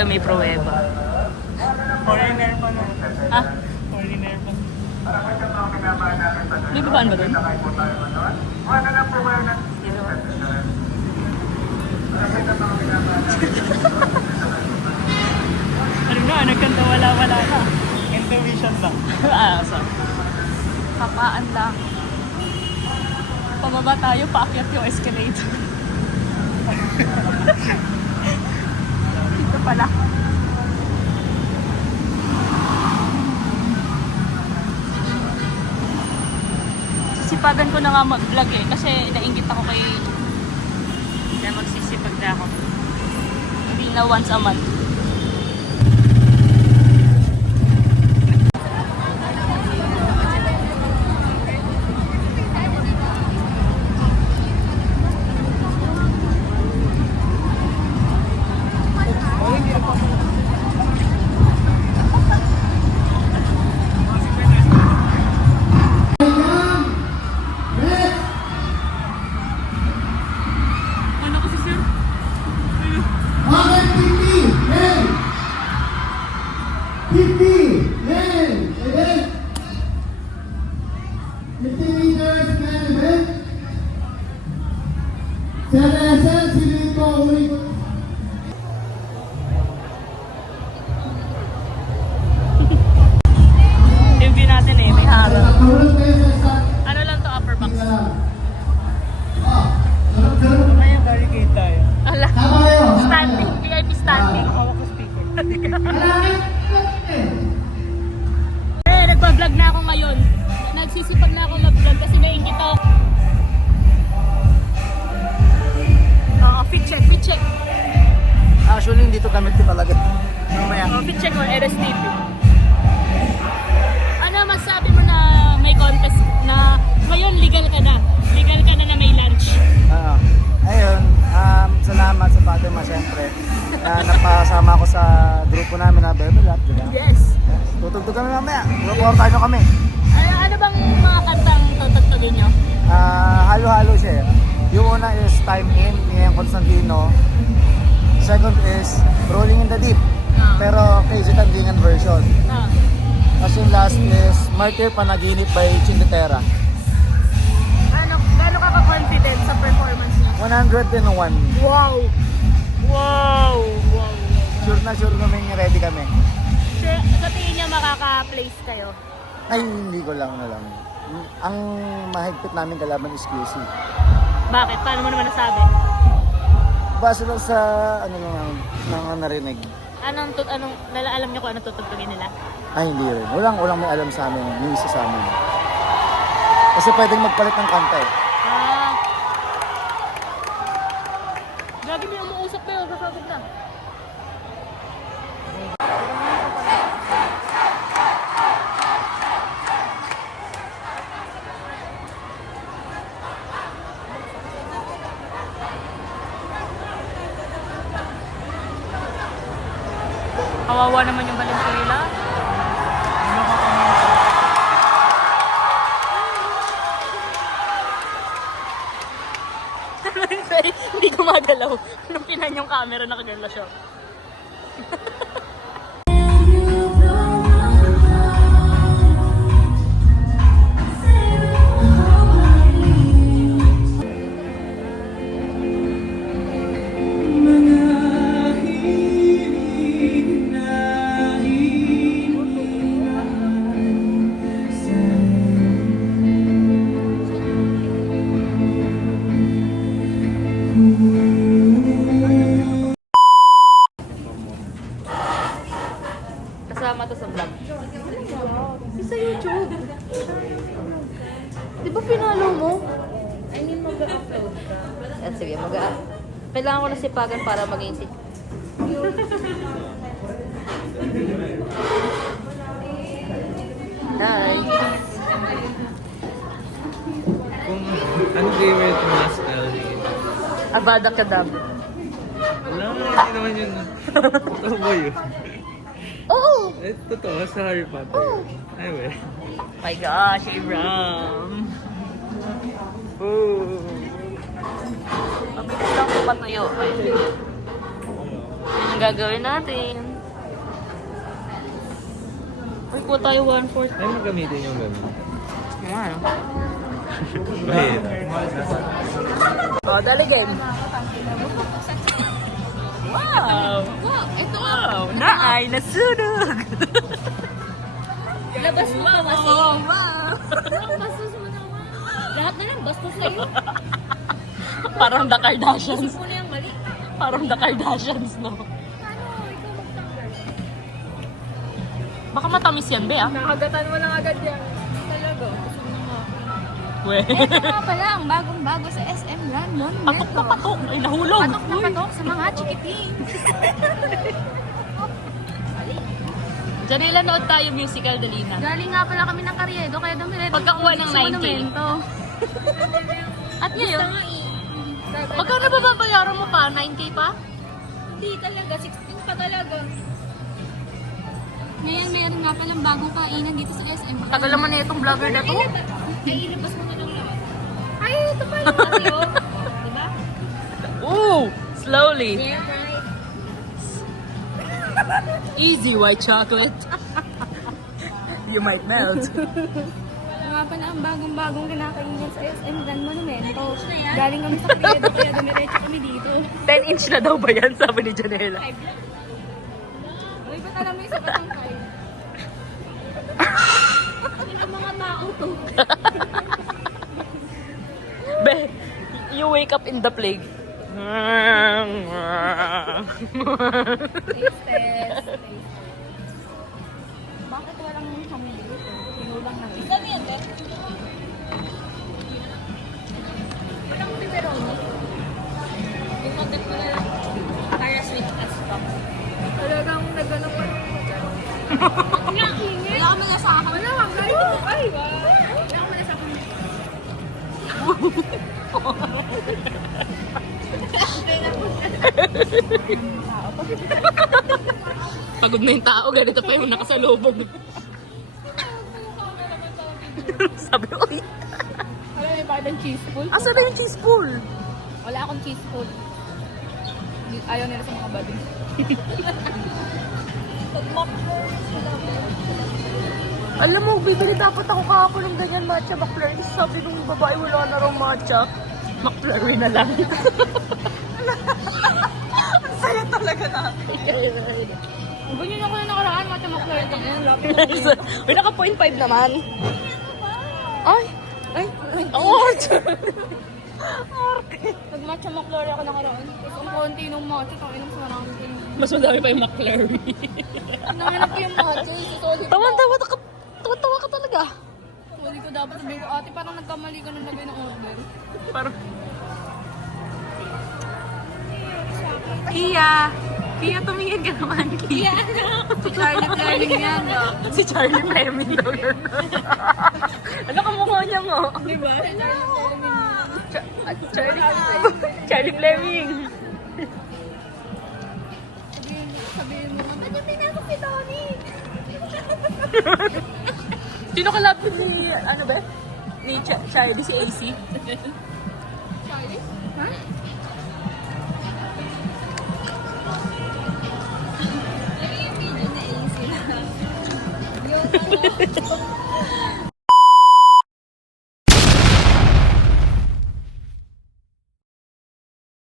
tayo may pruweba. Foreigner pa no? Ha? Foreigner pa. May babaan ba doon? Ano na, nagkanta wala-wala na. Intuition lang. Sorry. Kapaan lang. Pababa tayo, paakyat yung escalator. Dito pala. Sisipagan ko na nga mag-vlog eh, kasi nainggit ako kay... Kaya magsisipag na ako. Hindi na once a month. Yung view natin eh, may harap. Ano lang to, upper box? Kaya barricade tayo. Ala, standing, VIP standing. Hawak ko speaker. Nagpa-vlog na ako ngayon. Nagsisipag na ako mag-vlog kasi nainggit ako. Fit check, fit check. Actually, hindi to gamit ko talaga. Mamaya. Fit check or RSTP. Ano masabi mo na may contest na ngayon legal ka na? Legal ka na na may lunch. Ayun, salamat sa Fatima syempre. Napasama ako sa grupo namin na Bebel Up, diba? Yes. Tutugtog kami mamaya. Grupo tayo kami. Ano bang mga kantang tutugtugin nyo? Halo-halo siya. Yung una is Time In, ni Constantino. Second is Rolling in the Deep. Pero Crazy Tandingan version. As yung last is Martyr Panaginip by Chindetera. Gano'n ka ka-confident sa performance niya? 101. Wow! Wow! Wow! Sure na may ready kami. Sa tingin niya makaka-place kayo? Ay, hindi ko lang alam. Ang mahigpit namin kalaban is QC. Bakit? Paano mo naman nasabi? Base lang sa ano lang narinig. Anong alam niyo kung anong tutugtugin nila? Ay, hindi rin. Walang may alam sa amin. Yung isa sa amin. Kasi pwedeng magpalit ng kanta eh. Gagi may umuusap kayo. Sasabog na. Kawawa naman yung Valenzuela. Hindi gumagalaw. Nung pinan yung camera, nakagala siya. Kasama to sa vlog. Sa YouTube. Di ba pinalo mo? I mean, mag-upload ka. Sige, kailangan ko na sipagan para maging si... Hi! Kung ano favorite mo na spell? Avada Kedavra. Wala, hindi naman yun. Totoo ba yun? Oo! Totoo, sa Harry Potter. Ay, weh. My gosh, Abram. Ooh. Mabilis lang ko patayo. Yan yung gagawin natin? Uy, kuha tayo 1/4. Ay, mo gamitin yung gamit. Ayan. Bahit. Oh, dali game. Wow! Wow, ito Wow! Naay, nasunog! labas mo pa kasi. Wow! Bastos mo naman. Lahat na lang bastos sa'yo. Parang The Kardashians. Isip mo na yung mali. Parang The Kardashians, no? Ano, ikaw magtanggal. Baka matamis yan, be, ah? Nakagatan mo lang agad yan. Talaga. Gusto mo nga. Weh. Ito nga pala, ang bagong-bago sa SM Grand Monument. Patok na patok. Ay, nahulog. Patok na patok sa mga chikiting. Janela, nood tayo musical, Dalina. Galing nga pala kami ng Carriedo, kaya dumiretso Pagkakuha ng 90. At ngayon, magkano ba babayaran mo pa? 9K pa? Hindi talaga, 16 pa talaga. Ngayon, mayroon nga palang bagong kainan dito sa SM. Tagal naman na itong vlogger na to. Ay, ilabas mo na lang lahat. Ay, ito pa yung kasi, oh. Diba? Ooh! Slowly. Yeah, right. Easy white chocolate. You might melt. Nga pa na ang bagong-bagong kinakainan sa SM Grand Monumento. Galing kami sa Carriedo, kaya dumiretso kami dito. 10 inch na daw ba yan? Sabi ni Janela. Uy, ba't alam mo yung sa Batangkay? Sino mga tao to? Be, you wake up in the plague. Taste test. Bakit walang kami dito? Pinulang na. Isa niyan, eh? Walang pepperoni. Yung content mo na lang. Para sweet as fuck. Talagang nagano'n ko. Wala kami na sa akin. Wala kami na sa akin. Ay, wow. Wala kami na sa akin. Pagod na yung tao, ganito pa yung nakasalubog. Sabi, uy, Wala may parang cheese pool. asa na yung cheese pool? Wala akong cheese pool. Ayaw nila sa mga babi. Alam mo, bibili dapat ako kahapon ng ganyan matcha McFlurry. Sabi nung babae, wala na raw matcha. McFlurry na lang. Ang saya talaga natin. Ganyan ako na nakaraan, matcha McFlurry ka na. Uy, naka 0.5 naman. Ay! Ay! Oh! Pag matcha McFlurry ako nakaraan. Tapos ang konti nung matcha, kung inong sarang ko. Mas madami pa yung McFlurry. Nanganap ko yung matcha, isusoli ko. Tawa ka talaga. Huli ko dapat sabihin ko, ate, parang nagkamali ka nung lagay ng order. Parang... Kia! Kia, tumingin ka naman, Kia. Si Charlie Fleming yan, no? Si Charlie Fleming daw yun. Ano ka mukha niya mo? Diba? Charlie Fleming. Sabihin mo, ba't yung pinasok si Tony? Sino kalapit ni, ano ba? Ni Charlie, si AC? Charlie? Ha? Yung video na AC na. Yung ano,